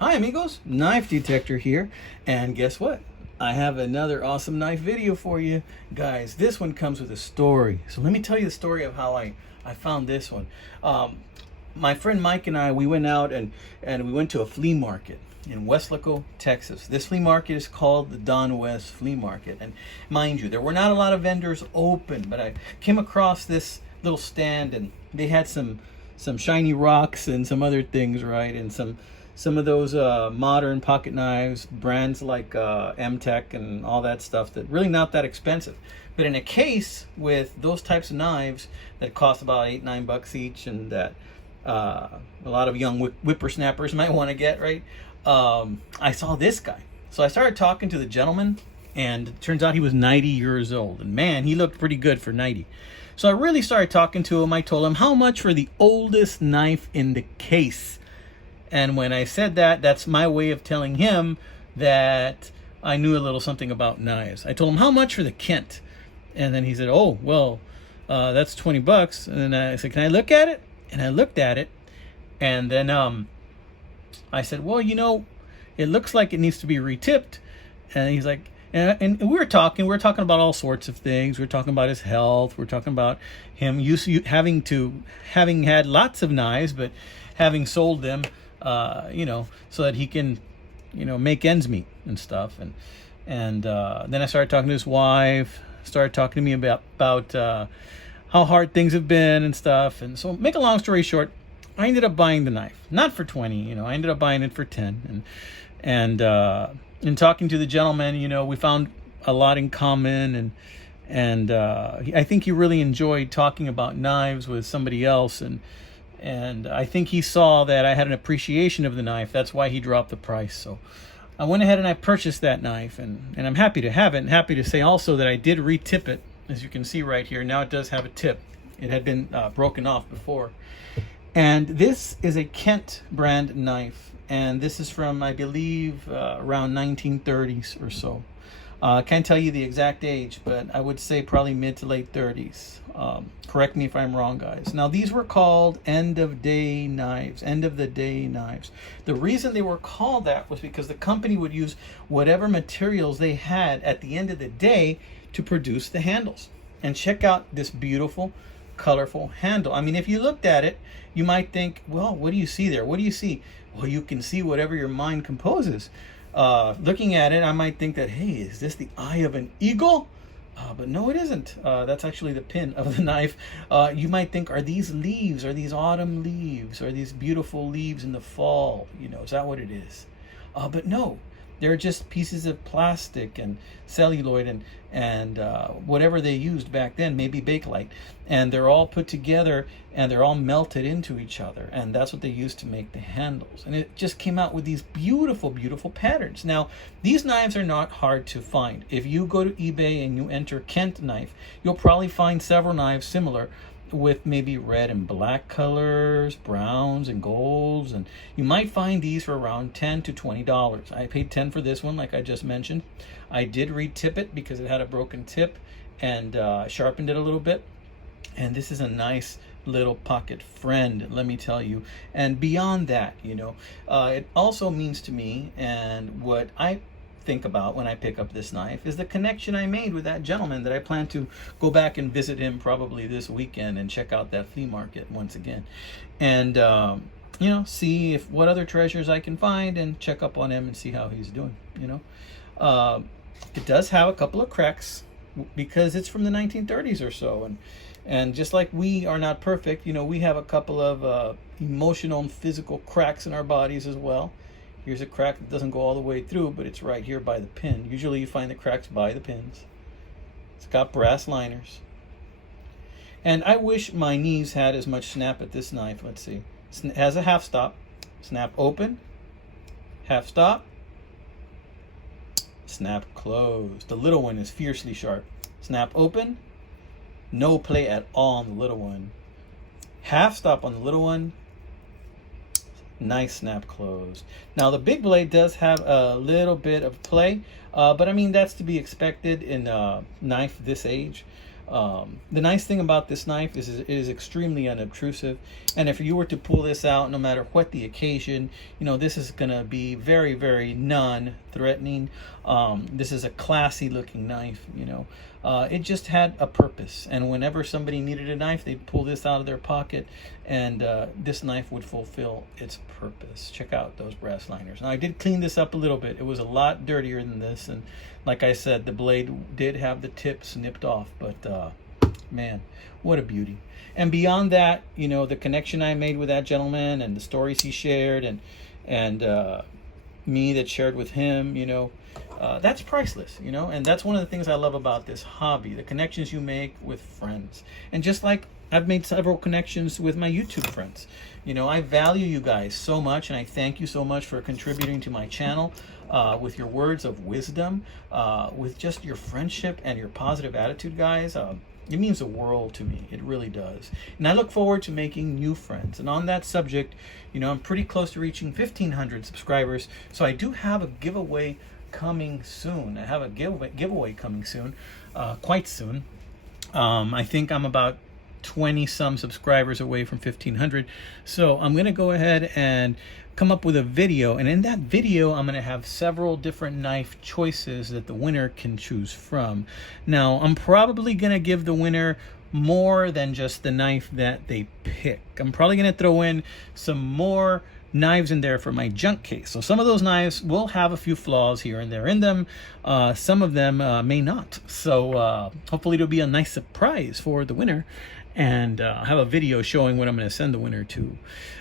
Hi amigos, Knife Detector here, and guess what? I have another awesome knife video for you. Guys, this one comes with a story. So let me tell you the story of how I found this one. My friend Mike and I, we went out and we went to a flea market in Weslaco, Texas. This flea market is called the Don West Flea Market. And mind you, there were not a lot of vendors open, but I came across this little stand and they had some shiny rocks and some other things, right? And some of those modern pocket knives, brands like M-Tech and all that stuff that really not that expensive. But in a case with those types of knives that cost about $8-9 each, and that a lot of young whippersnappers might want to get, right? I saw this guy. So I started talking to the gentleman, and it turns out he was 90 years old. And man, he looked pretty good for 90. So I really started talking to him. I told him how much for the oldest knife in the case. And when I said that, that's my way of telling him that I knew a little something about knives. I told him, how much for the Kent? And then he said, oh, well, that's $20. And then I said, can I look at it? And I looked at it. And then I said, well, you know, it looks like it needs to be retipped. And he's like, and we were talking about all sorts of things. We were talking about his health. We were talking about him having had lots of knives, but having sold them, so that he can, make ends meet and stuff. And then I started talking to his wife, started talking to me about how hard things have been and stuff. And so, make a long story short, I ended up buying the knife, not for 20, I ended up buying it for 10. And in talking to the gentleman, we found a lot in common, and I think he really enjoyed talking about knives with somebody else, and I think he saw that I had an appreciation of the knife. That's why he dropped the price. So I went ahead and I purchased that knife, and I'm happy to have it, and happy to say also that I did retip it. As you can see right here, now it does have a tip. It had been broken off before. And this is a Kent brand knife, and this is from, I believe, around 1930s or so. I can't tell you the exact age, but I would say probably mid to late 30s. Correct me if I'm wrong, guys. Now, these were called end of the day knives. The reason they were called that was because the company would use whatever materials they had at the end of the day to produce the handles. And check out this beautiful, colorful handle. I mean, if you looked at it, you might think, well, what do you see there? What do you see? Well, you can see whatever your mind composes. Looking at it, I might think that, hey, is this the eye of an eagle? But no, it isn't. That's actually the pin of the knife. You might think, are these leaves? Are these autumn leaves? Are these beautiful leaves in the fall? Is that what it is? But no, they're just pieces of plastic and celluloid and whatever they used back then, maybe Bakelite. And they're all put together and they're all melted into each other. And that's what they used to make the handles. And it just came out with these beautiful, beautiful patterns. Now, these knives are not hard to find. If you go to eBay and you enter Kent knife, you'll probably find several knives similar with maybe red and black colors, browns and golds, and you might find these for around $10 to $20. I paid $10 for this one, like I just mentioned. I did retip it because it had a broken tip, and sharpened it a little bit. And this is a nice little pocket friend, let me tell you. And beyond that, it also means to me, and what I think about when I pick up this knife, is the connection I made with that gentleman that I plan to go back and visit him probably this weekend and check out that flea market once again, and see if what other treasures I can find and check up on him and see how he's doing. It does have a couple of cracks because it's from the 1930s or so, and just like we are not perfect, we have a couple of emotional and physical cracks in our bodies as well. Here's a crack that doesn't go all the way through, but it's right here by the pin. Usually you find the cracks by the pins. It's got brass liners. And I wish my knees had as much snap at this knife. Let's see. It has a half stop. Snap open. Half stop. Snap closed. The little one is fiercely sharp. Snap open. No play at all on the little one. Half stop on the little one. Nice snap closed. Now the big blade does have a little bit of play, but I mean that's to be expected in a knife this age. The nice thing about this knife is it is extremely unobtrusive, and if you were to pull this out, no matter what the occasion, you know, this is gonna be very, very non-threatening. This is a classy looking knife, you know. It just had a purpose, and whenever somebody needed a knife, they'd pull this out of their pocket, and this knife would fulfill its purpose. Check out those brass liners. Now, I did clean this up a little bit. It was a lot dirtier than this, and like I said, the blade did have the tips nipped off, but man, what a beauty. And beyond that, you know, the connection I made with that gentleman and the stories he shared, and me that shared with him, you know, that's priceless, you know. And that's one of the things I love about this hobby, the connections you make with friends. And just like I've made several connections with my YouTube friends, you know, I value you guys so much, and I thank you so much for contributing to my channel with your words of wisdom, with just your friendship and your positive attitude, guys. It means the world to me. It really does. And I look forward to making new friends. And on that subject, you know, I'm pretty close to reaching 1,500 subscribers. So I do have a giveaway coming soon. I have a giveaway coming soon, quite soon. I think I'm about 20 some subscribers away from 1,500. So I'm going to go ahead and come up with a video, and in that video I'm going to have several different knife choices that the winner can choose from. Now, I'm probably going to give the winner more than just the knife that they pick. I'm probably going to throw in some more knives in there for my junk case. So some of those knives will have a few flaws here and there in them. Some of them may not. So hopefully it'll be a nice surprise for the winner, and have a video showing what I'm going to send the winner to.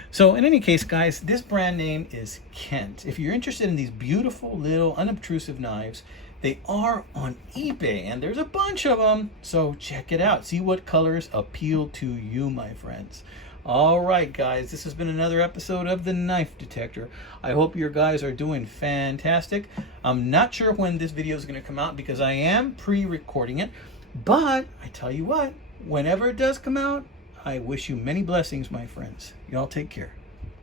So in any case, guys, this brand name is Kent. If you're interested in these beautiful little unobtrusive knives, they are on eBay, and there's a bunch of them. So check it out. See what colors appeal to you, my friends. All right, guys, this has been another episode of The Knife Detector. I hope your guys are doing fantastic. I'm not sure when this video is going to come out because I am pre-recording it, but I tell you what, whenever it does come out, I wish you many blessings, my friends. Y'all take care.